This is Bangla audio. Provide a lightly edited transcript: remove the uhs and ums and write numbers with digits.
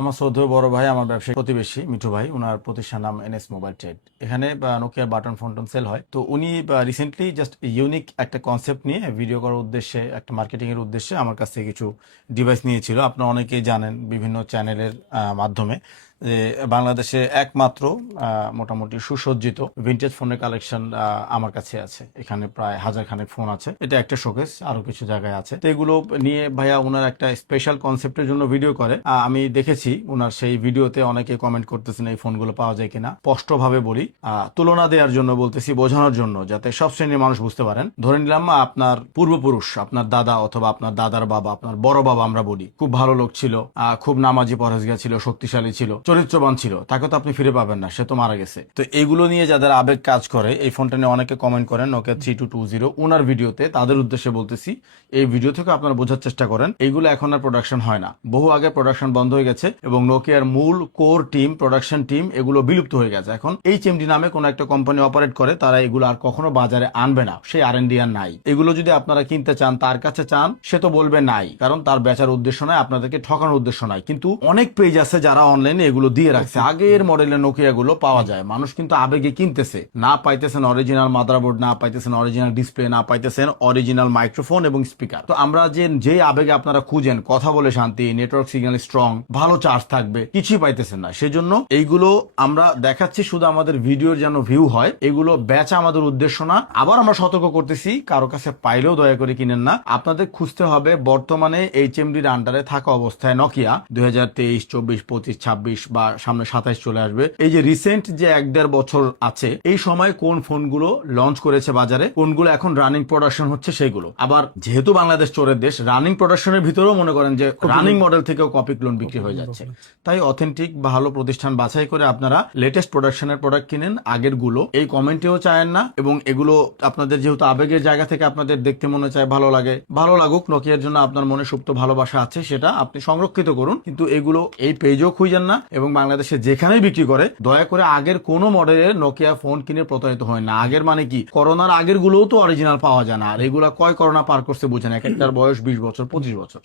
আমার শ্রদ্ধেয় বড় ভাই, আমার ব্যবসায়ী প্রতিবেশী মিঠু ভাই, ওনার প্রতিষ্ঠান নাম এনএস মোবাইল ট্রেড। এখানে নোকিয়ার বাটন ফোন টোন সেল হয়। তো উনি রিসেন্টলি জাস্ট ইউনিক একটা কনসেপ্ট নিয়ে ভিডিও করার উদ্দেশ্যে, একটা মার্কেটিং এর উদ্দেশ্যে আমার কাছ থেকে কিছু ডিভাইস নিয়েছিল। আপনারা অনেকেই জানেন বিভিন্ন চ্যানেলের মাধ্যমে যে বাংলাদেশে একমাত্র মোটামুটি সুসজ্জিত ভিন্টেজ ফোনের কালেকশন আমার কাছে আছে। এখানে প্রায় হাজার খানেক ফোন আছে। এটা একটা শোকেস, আরো কিছু জায়গায় আছে। তো এগুলো নিয়ে ভাইয়া ওনার একটা স্পেশাল কনসেপ্টের জন্য ভিডিও করে। আমি দেখেছি ওনার সেই ভিডিওতে অনেকে কমেন্ট করতেছেন এই ফোনগুলো পাওয়া যায় কিনা। স্পষ্ট ভাবে বলি, তুলনা দেওয়ার জন্য বলতেছি, বোঝানোর জন্য, যাতে সব শ্রেণীর মানুষ বুঝতে পারেন। ধরে নিলাম আপনার পূর্বপুরুষ, আপনার দাদা অথবা আপনার দাদার বাবা, আপনার বড় বাবা আমরা বলি, খুব ভালো লোক ছিল, খুব নামাজি পরহেজগার ছিল, শক্তিশালী ছিল, চরিত্রবান ছিল, তাকে তো আপনি ফিরে পাবেন না, সে তো মারা গেছে। তো এগুলো নিয়ে যাদের আবেগ কাজ করে, এই ফোনটা নিয়ে অনেকে কমেন্ট করেন নোকিয়া 3220 ওনার ভিডিওতে, তাদের উদ্দেশ্যে বলতেছি, এই ভিডিও থেকে আপনারা বোঝার চেষ্টা করেন এইগুলো এখন আর প্রোডাকশন হয় না। বহু আগে প্রোডাকশন বন্ধ হয়ে গেছে এবং নোকিয়ার মূল কোর টিম, প্রোডাকশন টিম এগুলো বিলুপ্ত হয়ে গেছে। এখন এইচএমডি নামে কোন একটা কোম্পানি অপারেট করে, তারা এগুলো আর কখনো বাজারে আনবে না। সেই আর&ডি আর নাই। এগুলো যদি আপনারা কিনতে চান, তার কাছে চান, সে তো বলবে নাই, কারণ তার বেচার উদ্দেশ্য নাই, আপনাদেরকে ঠকানোর উদ্দেশ্য নাই। কিন্তু অনেক পেজ আছে যারা অনলাইনে এগুলো দিয়ে রাখছে। আগের মডেলের নোকিয়া গুলো পাওয়া যায়, মানুষ কিন্তু আবেগে কিনতেছে, না পাইতেছেন অরিজিনাল মাদারবোর্ড, না পাইতেছেন অরিজিনাল ডিসপ্লে, না পাইতেছেন অরিজিনাল মাইক্রোফোন এবং স্পিকার। তো আমরা যে আবেগে আপনারা খুঁজেন, কথা বলে শান্তি, নেটওয়ার্ক সিগন্যাল স্ট্রং, ভালো চার্জ থাকবে, কিছুই পাইতেছেন না। সেজন্য এইগুলো আমরা দেখাচ্ছি শুধু আমাদের ভিডিওর যেন ভিউ হয়, এগুলো বেচা আমাদের উদ্দেশ্য না। আবার আমরা সতর্ক করতেছি, কারো কাছে পাইলেও দয়া করে কিনেন না। আপনাদের খুঁজতে হবে বর্তমানে এইচএমডির আন্ডারে থাকা অবস্থায় নোকিয়া 2023, 24, 25, 26 বা সামনে 27 চলে আসবে, এই যে রিসেন্ট যে 1-1.5 বছর আছে, এই সময় কোন ফোনগুলো লঞ্চ করেছে বাজারে, কোনগুলো এখন রানিং প্রোডাকশন হচ্ছে, সেগুলো। আবার যেহেতু বাংলাদেশ চোরের দেশ, রানিং প্রোডাকশনের ভিতরেও মনে করেন যে রানিং মডেল থেকেও কপি ক্লোন বিক্রি হয়ে যাচ্ছে। তাই অথেন্টিক ভালো প্রতিষ্ঠান বাছাই করে আপনারা লেটেস্ট প্রোডাকশনের প্রোডাক্ট কিনেন, আগের গুলো। এই কমেন্টেও চায়েন না, এবং এগুলো আপনাদের যেহেতু আবেগের জায়গা থেকে আপনাদের দেখতে মনে চায়, ভালো লাগে, ভালো লাগুক। নোকিয়ার জন্য আপনার মনে সুপ্ত ভালোবাসা আছে, সেটা আপনি সংরক্ষিত করুন, কিন্তু এগুলো এই পেজও খুঁজেন না। এবং বাংলাদেশে যেখানেই বিক্রি করে, দয়া করে আগের কোন মডেলের নোকিয়া ফোন কিনে প্রতারিত হয় না। আগের মানে কি, করোনার আগের গুলোও তো অরিজিনাল পাওয়া যায় না। আর এগুলা কয় করোনা পার করছে বুঝেন, এক একটার বয়স 20 বছর, 25 বছর।